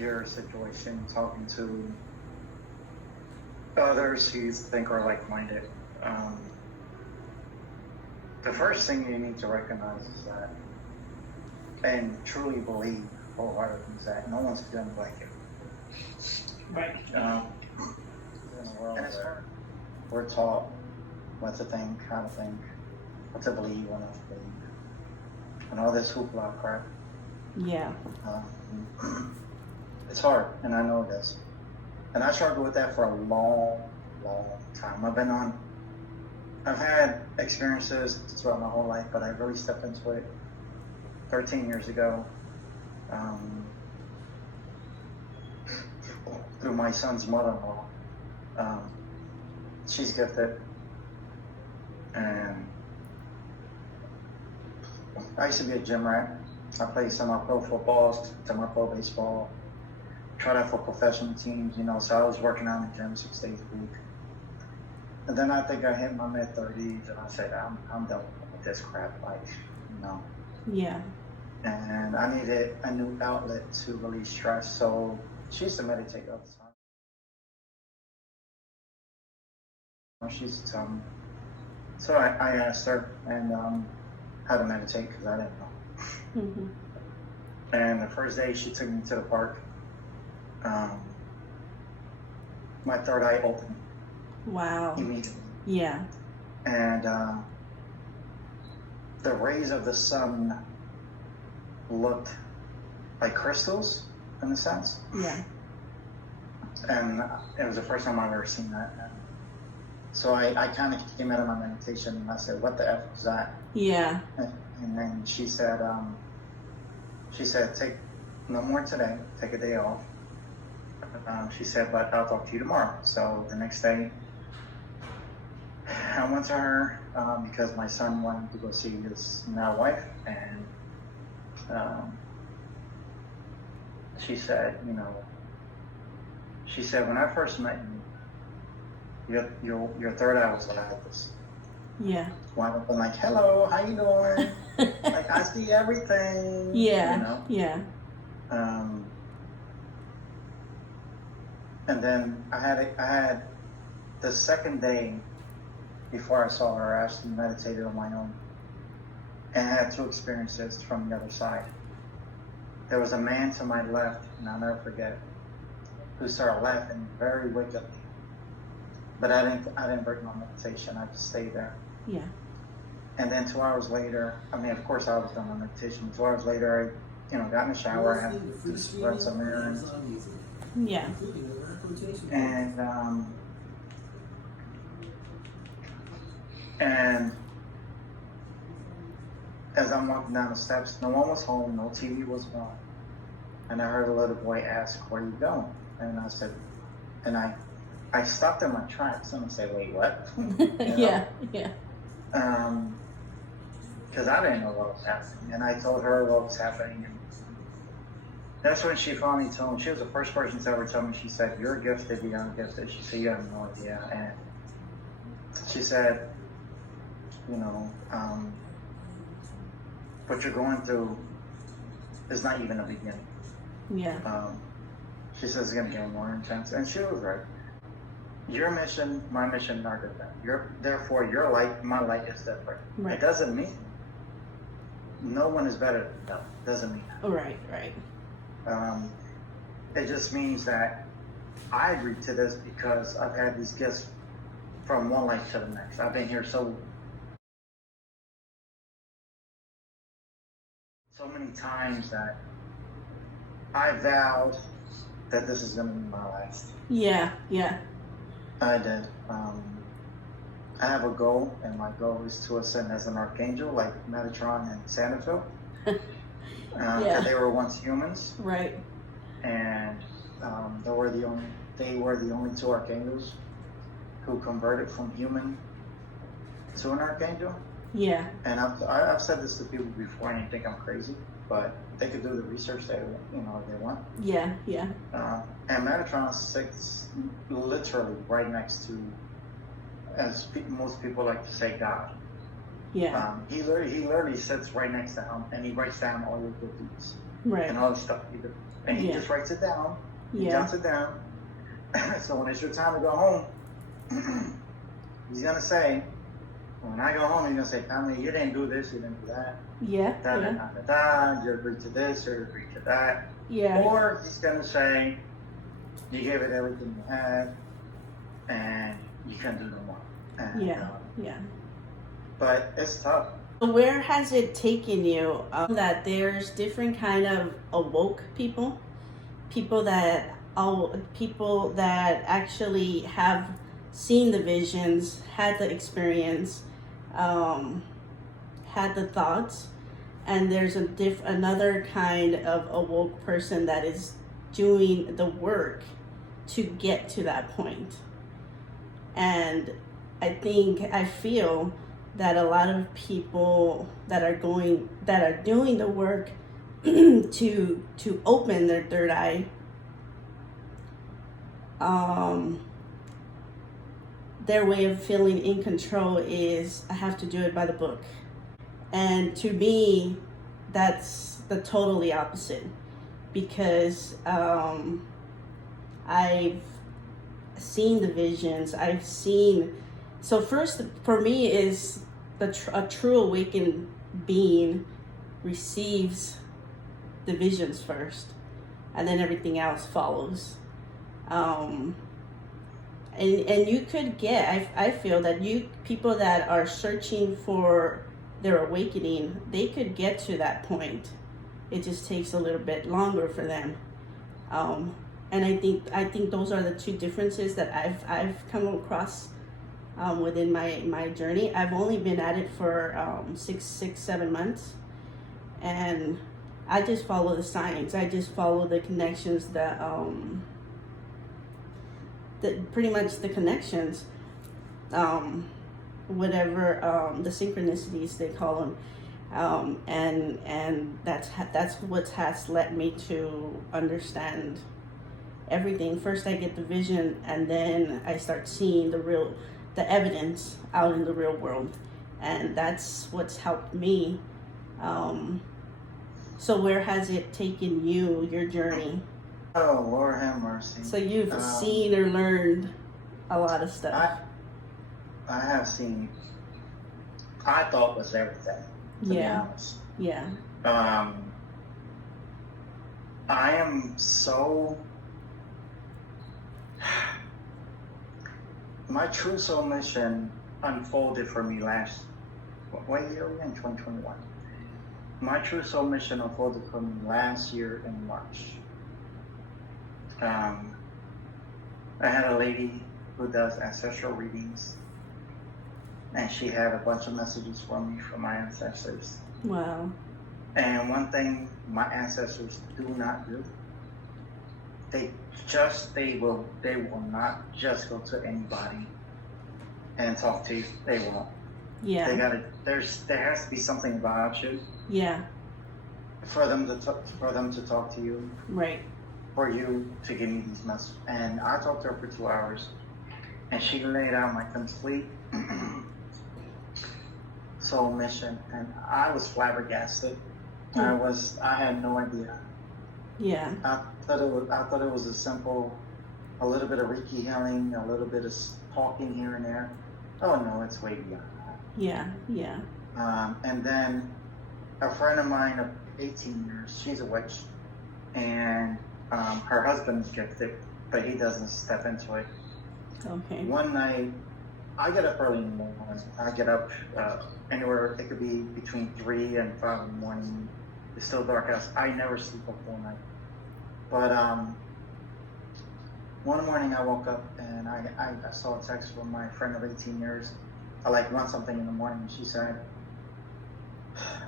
your situation, talking to others who you think are like-minded, um, the first thing you need to recognize is that, and truly believe wholeheartedly, is that no one's gonna like you. Right. In a world where we're taught what to think, how to think, what to believe, what not to believe, and all this hoopla crap. Yeah. It's hard, and I know this. And I struggled with that for a long, long time. I've had experiences throughout my whole life, but I really stepped into it 13 years ago, through my son's mother-in-law. She's gifted, and I used to be a gym rat. I played semi-pro football, semi-pro baseball, tried out for professional teams, so I was working out in the gym 6 days a week. And then I think I hit my mid-30s, and I said, I'm done with this crap life, Yeah. And I needed a new outlet to release stress, so she used to meditate all the time. She used to tell me. So I asked her and how to meditate, because I didn't know. Mm-hmm. And the first day she took me to the park, my third eye opened. Wow. Immediately. Yeah. And the rays of the sun looked like crystals, in a sense. Yeah. And it was the first time I've ever seen that. And so I kind of came out of my meditation and I said, what the F was that? Yeah. And then she said, take no more today, take a day off. She said, but I'll talk to you tomorrow. So the next day, I went to her because my son wanted to go see his now wife, and she said, when I first met you, your third eye was like this. Yeah. Wide open, like, hello, how you doing? Like, I see everything. Yeah. Yeah. And then I had the second day before I saw her, I actually meditated on my own and I had two experiences from the other side. There was a man to my left, and I'll never forget, who started laughing very wickedly. But I didn't break my meditation. I just stayed there. Yeah. And then 2 hours later, of course I was done my meditation. 2 hours later, I got in the shower. I had to run some errands. Yeah. And as I'm walking down the steps, no one was home, no TV was on. And I heard a little boy ask, where you going? And I said, and I stopped in my tracks and I said, wait, what? Yeah. Because I didn't know what was happening. And I told her what was happening. And that's when she finally told me, she was the first person to ever tell me, she said, you're gifted, you're gifted. She said, you have no idea. And she said, what you're going through is not even a beginning. Yeah. She says it's going to get more intense. And she was right. Your mission, my mission are different. Therefore, your light, my light is different. Right. It doesn't mean no one is better than the other. Doesn't mean that. Right. It just means that I agreed to this because I've had these gifts from one life to the next. I've been here so many times that I vowed that this is going to be my last. Yeah. I did. I have a goal, and my goal is to ascend as an archangel, like Metatron and Sandoval. Yeah. They were once humans, Right. and they were the only two archangels who converted from human to an archangel. Yeah. And I've said this to people before, and they think I'm crazy, but they could do the research if they want. Yeah. And Metatron sits literally right next to, as most people like to say, God. Yeah. He literally sits right next to him, and he writes down all your good deeds. Right. and all this stuff. And he Yeah. just writes it down. He Yeah. jots it down. So when it's your time to go home, he's gonna say, when I go home, he's gonna say, "Family, you didn't do this, you didn't do that. Yeah. Da da Yeah. da da da. You agreed to this, you agreed to that." Yeah. Or he's gonna say, "You gave it everything you had, and you can do no more." And, Yeah. Yeah. But it's tough. Where has it taken you? That there's different kind of awoke people, people that actually have seen the visions, had the experience, had the thoughts, and there's another kind of awoke person that is doing the work to get to that point. And I feel that a lot of people that are doing the work to open their third eye, their way of feeling in control is, I have to do it by the book. And to me, that's the totally opposite, because I've seen the visions. So first for me is a true awakened being receives the visions first, and then everything else follows. And you could I feel that people that are searching for their awakening, they could get to that point. It just takes a little bit longer for them. And I think those are the two differences that I've come across within my journey. I've only been at it for 7 months, and I just follow the signs. I just follow the connections that pretty much the connections, whatever the synchronicities they call them, and that's what has led me to understand everything. First I get the vision, and then I start seeing the evidence out in the real world, and that's what's helped me. So where has it taken you, your journey? Oh, Lord have mercy. So you've seen or learned a lot of stuff. I have seen. I thought was everything. To be honest. Yeah. I am so. My true soul mission unfolded for me what year are we in? 2021. My true soul mission unfolded for me last year in March. I had a lady who does ancestral readings, and she had a bunch of messages for me from my ancestors. Wow. And one thing my ancestors do not do, they will not just go to anybody and talk to you. They won't. Yeah. There has to be something about you. Yeah. For them to talk to you. Right. For you to give me these messages. And I talked to her for 2 hours, and she laid out my complete soul mission, and I was flabbergasted. I had no idea. Yeah. I thought it was a little bit of Reiki healing, a little bit of talking here and there. Oh no, it's way beyond that. Yeah. And then a friend of mine of 18 years, she's a witch, and her husband's gifted, but he doesn't step into it. Okay. One night, I get up early in the morning. I get up anywhere, it could be between 3 and 5 in the morning. It's still dark out. I never sleep up all night. But one morning I woke up and I saw a text from my friend of 18 years. I 1 something in the morning. She said,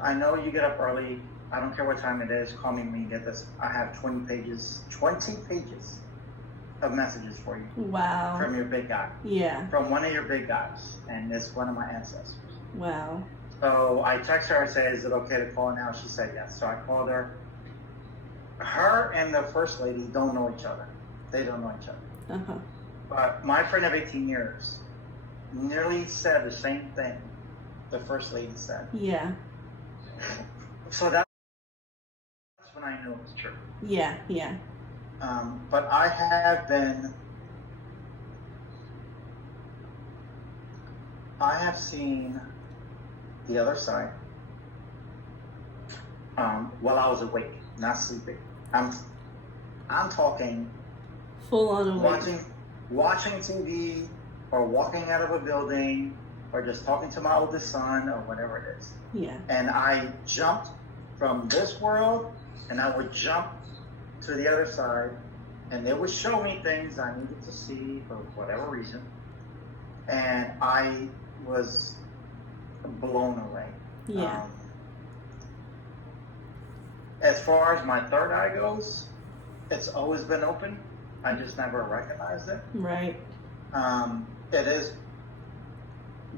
"I know you get up early. I don't care what time it is. Call me when you get this. I have 20 pages of messages for you." Wow. From your big guy. Yeah. From one of your big guys. And it's one of my ancestors. Wow. So I text her and said, "Is it okay to call now?" She said yes. So I called her. Her and the first lady don't know each other. They don't know each other. Uh-huh. But my friend of 18 years nearly said the same thing the first lady said. Yeah. So that's when I knew it was true. Yeah, yeah. But I have seen the other side while I was awake, not sleeping. I'm talking Full on awake. watching TV or walking out of a building or just talking to my oldest son or whatever it is. Yeah. And I jumped from this world and I would jump to the other side and they would show me things I needed to see for whatever reason. And I was blown away. Yeah. As far as my third eye goes, it's always been open. I just never recognized it. Right. It is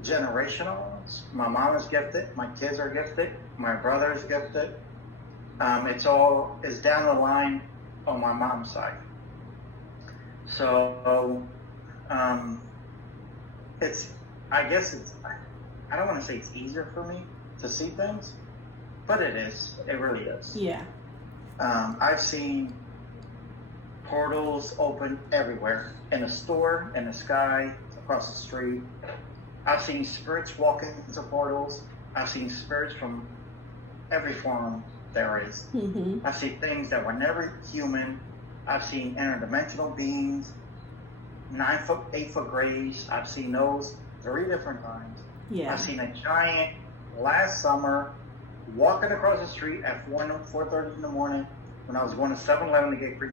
generational. My mom is gifted. My kids are gifted. My brother is gifted. It's down the line on my mom's side. So, I don't want to say it's easier for me to see things, but it is. It really is. Yeah. I've seen portals open everywhere, in a store, in the sky, across the street. I've seen spirits walk into portals. I've seen spirits from every form there is. Mm-hmm. I've seen things that were never human. I've seen interdimensional beings, 9-foot, 8-foot grays. I've seen those 3 different times. Yeah. I've seen a giant last summer walking across the street at 4:30 in the morning when I was going to 7-Eleven to get Greek